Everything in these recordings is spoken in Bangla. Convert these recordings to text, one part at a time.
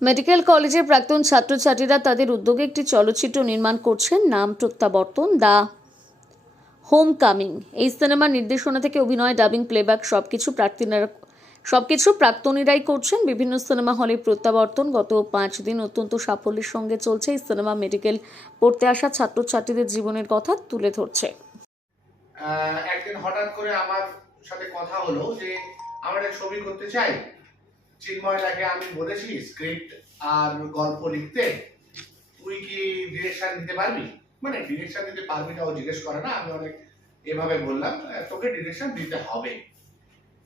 মেডিকেল কলেজের প্রাক্তন ছাত্রছাত্রীরা তাদের উদ্যোগে একটি চলচ্চিত্র নির্মাণ করছেন, নাম প্রত্যাবর্তন দা হোম কামিং এই সিনেমার নির্দেশনা থেকে অভিনয়, ডাবিং, প্লেব্যাক সব সবকিছু প্রার্থীরা, সবকিছু প্রাক্তনীরাই করছেন। বিভিন্ন সিনেমা হলে প্রত্যাবর্তন। গত পাঁচ দিন অত্যন্ত সাফল্যের সঙ্গে চলছে এই সিনেমা। মেডিকেল পড়তে আসা ছাত্রছাত্রীদের জীবনের কথা তুলে ধরছে। একদিন হঠাৎ করে আমার সাথে কথা হলো যে, আমরা ছবি করতে চাই। চিন্ময়দাকে আমি বলেছি স্ক্রিপ্ট আর গল্প লিখতে, তুই কি ডিরেকশন দিতে পারবি? মানে ডিরেকশন দিতে পারবি না, ও জিজ্ঞেস করে না, আমি অনেক এভাবে বললাম তোকে ডিরেকশন দিতে হবে।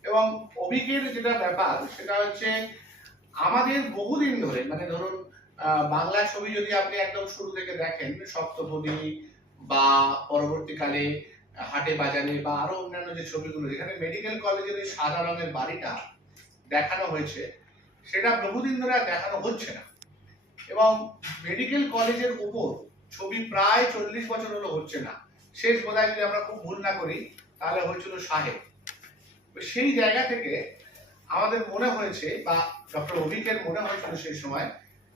এবং অভিকের যেটা ব্যাপার, সেটা হচ্ছে আমাদের বহুদিন ধরে মানে ধরুন বাংলা ছবি যদি আপনি একদম শুরু থেকে দেখেন, সপ্তপদী বা পরবর্তীকালে হাটে বাজারে বা আরও অন্যান্য যে ছবিগুলো, যেখানে মেডিকেল কলেজের সাদা রঙের বাড়িটা দেখানো হয়েছে, সেটা বহুদিন ধরে দেখানো হচ্ছে না। এবং মেডিকেল কলেজের উপর ছবি প্রায় চল্লিশ বছর হলো হচ্ছে না। শেষ বোধহয় যদি আমরা খুব ভুল না করি, তাহলে হয়েছিল সাহেব সেই জায়গা থেকে আমাদের মনে হয়েছে, বা ডক্টর অভিকের মনে হয়েছিল সেই সময়,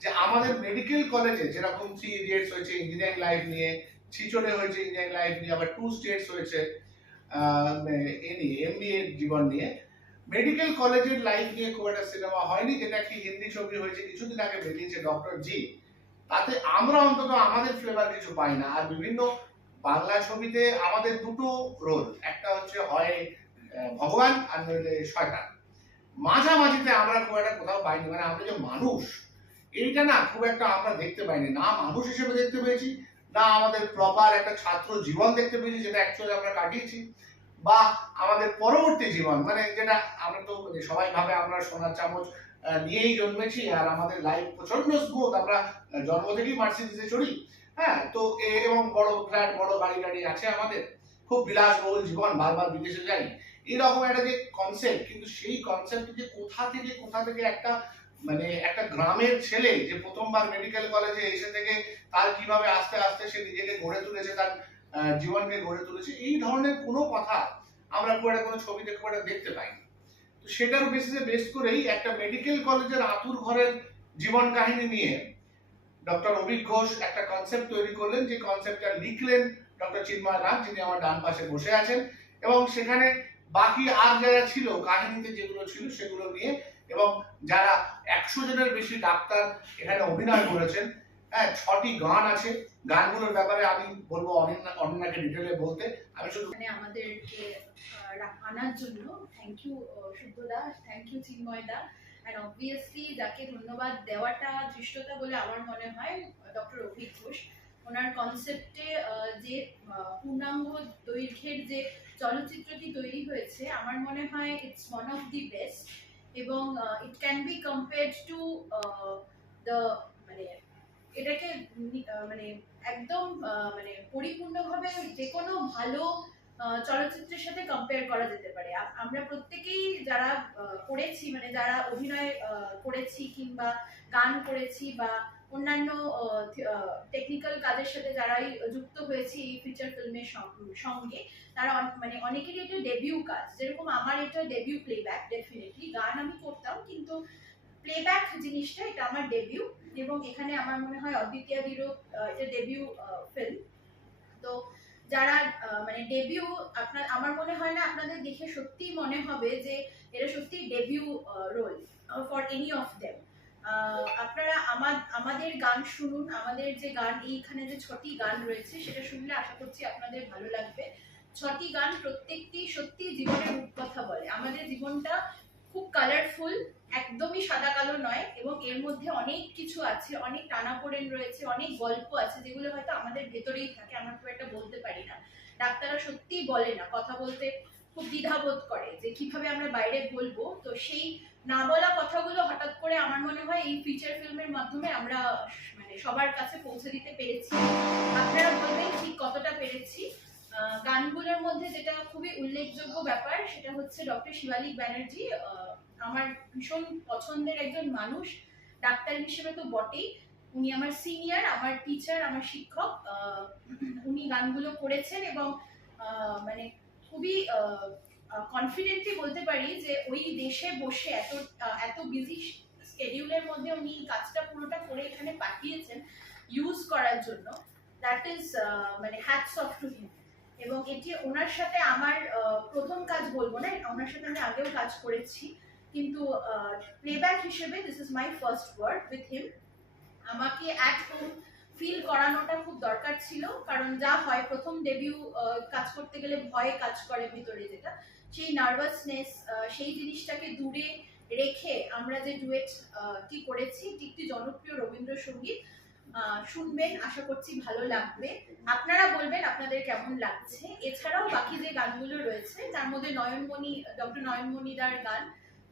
যে আমাদের মেডিকেল কলেজে যেরকম থ্রি ইডিয়েটস হয়েছে ইঞ্জিনিয়ারিং লাইফ নিয়ে, ছিচড়ে হয়েছে ইঞ্জিনিয়ারিং লাইফ নিয়ে, আবার টু স্টেটস হয়েছে এ নিয়ে এমবিএ জীবন নিয়ে মেডিকেল কলেজের লাইফ নিয়ে খুব একটা সিনেমা হয়নি, যেটা কি হিন্দি ছবি হয়েছে, কিছুদিন আগে বেরিয়েছে ডক্টর জি। তাতে আমরা অন্তত আমাদের ফ্লেভার কিছু পাই না। আর বিভিন্ন বাংলা ছবিতে আমাদের দুটো রোল একটা হচ্ছে হয় ভগবান আর নইলে শয়তান। মাঝামাঝিতে আমরা খুব একটা কোথাও পাইনি মানে আমরা যে মানুষ, এইটা না খুব একটা আমরা দেখতে পাইনি। না মানুষ হিসেবে দেখতে পেয়েছি, না আমাদের প্রপার একটা ছাত্র জীবন দেখতে পেয়েছি, যেটা অ্যাকচুয়ালি আমরা কাটিয়েছি। বা আমাদের পরবর্তী জীবন মানে যেটা আমরা তো মানে সবাই ভাবে আমরা সোনার চামচ নিয়েই জন্মেছি আর আমাদের লাইফ প্রচণ্ড স্মুথ আমরা জন্ম থেকেই মার্সিডিজে চড়ি হ্যাঁ? তো এবং বড় ফ্ল্যাট বড় গাড়ি গাড়ি আছে আমাদের, খুব বিলাসবহুল জীবন, বারবার বিদেশে যাই। এরকম একটা যে কনসেপ্ট কিন্তু সেই কনসেপ্ট যে কোথা থেকে কোথা থেকে একটা মানে একটা গ্রামের ছেলে যে প্রথমবার মেডিকেল কলেজে এসে থেকে তার কীভাবে আস্তে আস্তে সে নিজেকে গড়ে তুলেছে, তার জীবনকে গড়ে তুলেছে, এই ধরনের কোনো কথা আমরা খুব একটা কোনো ছবিতে খুব একটা দেখতে পাই তো সেটার বেসিসে বেস করেই একটা মেডিকেল কলেজের আতুর ঘরের জীবন কাহিনী নিয়ে ডক্টর অভিক ঘোষ একটা কনসেপ্ট তৈরি করলেন, যে কনসেপ্টটা লিখলেন ডক্টর চিন্ময় নাথ যিনি আমার ডান পাশে বসে আছেন। এবং সেখানে বাকি আর যারা ছিল, কাহিনীতে যেগুলো ছিল, সেগুলো নিয়ে এবং যারা একশো জনের বেশি ডাক্তার এখানে অভিনয় করেছেন হ্যাঁ ছটি গান আছে। গানগুলোর ব্যাপারে আমি বলব অনিন্নাকে ডিটেলে বলতে। আমি শুধু মানে আমাদেরকে আনার জন্য থ্যাংক ইউ শুদ্ধদা থ্যাংক ইউ চিন্ময়দা। অ্যান্ড অবভিয়াসলি যাকে ধন্যবাদ দেওয়াটা ধৃষ্টতা বলে আমার মনে হয় ডক্টর অভিক ঘোষ। ওনার কনসেপ্টে যে পূর্ণাঙ্গ দৈর্ঘ্যের যে চলচ্চিত্রটি তৈরি হয়েছে, আমার মনে হয় it's one of the best এবং it can be compared to the মানে এটাকে মানে একদম মানে পরিপূর্ণভাবে যে কোনো ভালো চলচ্চিত্রের সাথে কম্পেয়ার করা যেতে পারে। আমরা প্রত্যেকেই যারা করেছি মানে যারা অভিনয় করেছি কিংবা গান করেছি বা অন্যান্য টেকনিক্যাল কাজের সাথে যারাই যুক্ত হয়েছি এই ফিচার ফিল্মের সঙ্গে, তারা মানে অনেকেরই এটা ডেবিউ কাজ। যেরকম আমার এটা ডেবিউ প্লেব্যাক ডেফিনেটলি গান আমি করতাম, কিন্তু প্লেব্যাক জিনিসটা এটা আমার ডেবিউ এবং এখানে আমার মনে হয় অদ্বিতীয়াদিরও আহ, এটা ডেবিউ ফিল্ম তো যারা মানে ডেবিউ আপনার আমার মনে হয় না আপনাদের দেখে সত্যিই মনে হবে যে এটা সত্যি debut role for any of them আপনারা আমার আমাদের গান শুনুন আমাদের যে গান এইখানে যে ছটি গান রয়েছে সেটা শুনলে আশা করছি আপনাদের ভালো লাগবে। ছটি গান প্রত্যেকটি সত্যি জীবনের রূপকথা বলে। আমাদের জীবনটা খুব কালারফুল একদমই সাদা কালো নয় এবং এর মধ্যে অনেক কিছু আছে, অনেক টানাপোড়েন রয়েছে, অনেক গল্প আছে যেগুলো হয়তো আমাদের ভেতরেই থাকে আমরা খুব একটা বলতে পারি না। ডাক্তাররা সত্যিই বলে না, কথা বলতে খুব দ্বিধাবোধ করে যে কীভাবে আমরা বাইরে বলব। তো সেই না বলা কথাগুলো হঠাৎ করে আমার মনে হয় এই ফিচার ফিল্মের মাধ্যমে আমরা মানে সবার কাছে পৌঁছে দিতে পেরেছি। আপনারা বলবেন ঠিক কতটা পেরেছি। গানগুলোর মধ্যে যেটা খুবই উল্লেখযোগ্য ব্যাপার সেটা হচ্ছে ডক্টর শিবালিক ব্যানার্জি আমার ভীষণ পছন্দের একজন মানুষ, ডাক্তার হিসেবে তো বটেই। উনি আমার সিনিয়র আমার টিচার আমার শিক্ষক। উনি গানগুলো করেছেন এবং মানে খুবই কনফিডেন্টলি বলতে পারি যে ওই দেশে বসে এত এত বিজি স্কেডিউলের মধ্যে উনি কাজটা পুরোটা করে এখানে পাঠিয়েছেন ইউজ করার জন্য। দ্যাট ইজ মানে হ্যাটস অফ টু হিম এবং এটি ওনার সাথে আমার প্রথম কাজ বলব না, ওনার সাথে আমি আগেও কাজ করেছি। কিন্তু প্লেব্যাক হিসেবে this is my first work with him আমাকে অ্যাট হোম ফিল করানোটা খুব দরকার ছিল, কারণ যা হয়, প্রথম ডেবিউ কাজ করতে গেলে ভয়ে কাজ করে ভিতরে যেটা। সেই নার্ভাসনেস সেই জিনিসটাকে দূরে রেখে আমরা যে ডুয়েট টি করেছি এটি একটি জনপ্রিয় রবীন্দ্রসঙ্গীত শুনবেন, আশা করছি ভালো লাগবে। আপনারা বলবেন আপনাদের কেমন লাগছে। এছাড়াও বাকি যে গানগুলো রয়েছে, তার মধ্যে নয়নমণি ডক্টর নয়নমণিদার গান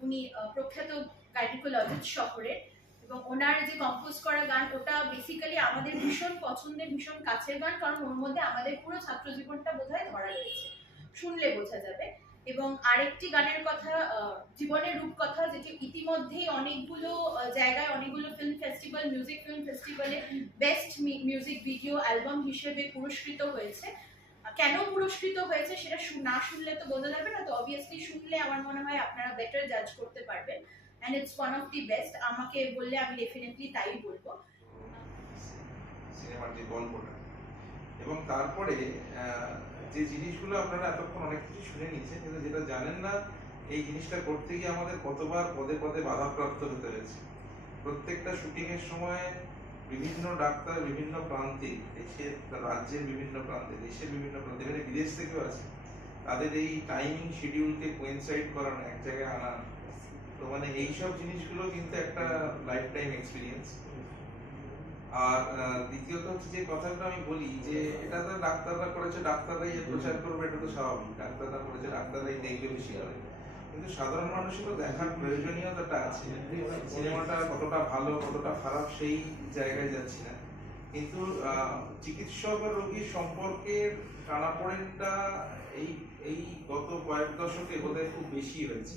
উনি প্রখ্যাত গাইনিকোলজিস্ট শহরের এবং ওনার যে কম্পোজ করা গান, ওটা বেসিক্যালি আমাদের ভীষণ পছন্দের, ভীষণ কাছের গান, কারণ ওর মধ্যে আমাদের পুরো ছাত্র জীবনটা বোধহয় ধরা রয়েছে। শুনলে বোঝা যাবে। এবং আরেকটি গানের কথা জীবনের রূপকথা, যেটি ইতিমধ্যেই অনেকগুলো জায়গায় অনেকগুলো ফিল্ম ফেস্টিভ্যাল মিউজিক ফিল্ম ফেস্টিভ্যালে বেস্ট মিউজিক ভিডিও অ্যালবাম হিসেবে পুরস্কৃত হয়েছে। কেন পুরস্কৃত হয়েছে সেটা না শুনলে তো বোঝা যাবে না, তো অবভিয়াসলি শুনলে আমার মনে হয় আপনারা বেটার জাজ করতে পারবেন। And it's one of the best আমাকে বললে আমি ডেফিনেটলি তাই বলব। সিনেমার যে গল্পটা। এবং তারপরে যে জিনিসগুলো আপনারা এতক্ষণ অনেক কিছু শুনে নিচ্ছেন কিন্তু যেটা জানেন না, এই জিনিসটা করতে গিয়ে আমাদের কতবার পদে পদে বাধাপ্রাপ্ত হতে হয়েছে। প্রত্যেকটা শুটিং এর সময় বিভিন্ন ডাক্তার, বিভিন্ন প্রান্তে, দেশের রাজ্যের বিভিন্ন প্রান্তে, দেশের বিভিন্ন প্রান্তে এখানে বিদেশ থেকেও আছে। তাদের এই টাইমিং শিডিউলকে কোয়েনসাইড করানো, এক জায়গায় আনা। তো মানে এইসব জিনিসগুলো কিন্তু একটা লাইফ টাইম এক্সপিরিয়েন্স আর দ্বিতীয়ত হচ্ছে যে কথাটা আমি বলি যে এটা তো ডাক্তাররা করেছে, ডাক্তাররাই প্রচার করবে, এটা তো স্বাভাবিক। ডাক্তাররা করেছে, ডাক্তাররাই দেখবে বেশি হবে কিন্তু সাধারণ মানুষেরও দেখার প্রয়োজনীয়তাটা আছে। সিনেমাটা কতটা ভালো, কতটা খারাপ সেই জায়গায় যাচ্ছি না। কিন্তু চিকিৎসক আর রোগীর সম্পর্কের টানাপোড়েনটা এই এই গত কয়েক দশকে বোধহয় খুব বেশি হয়েছে।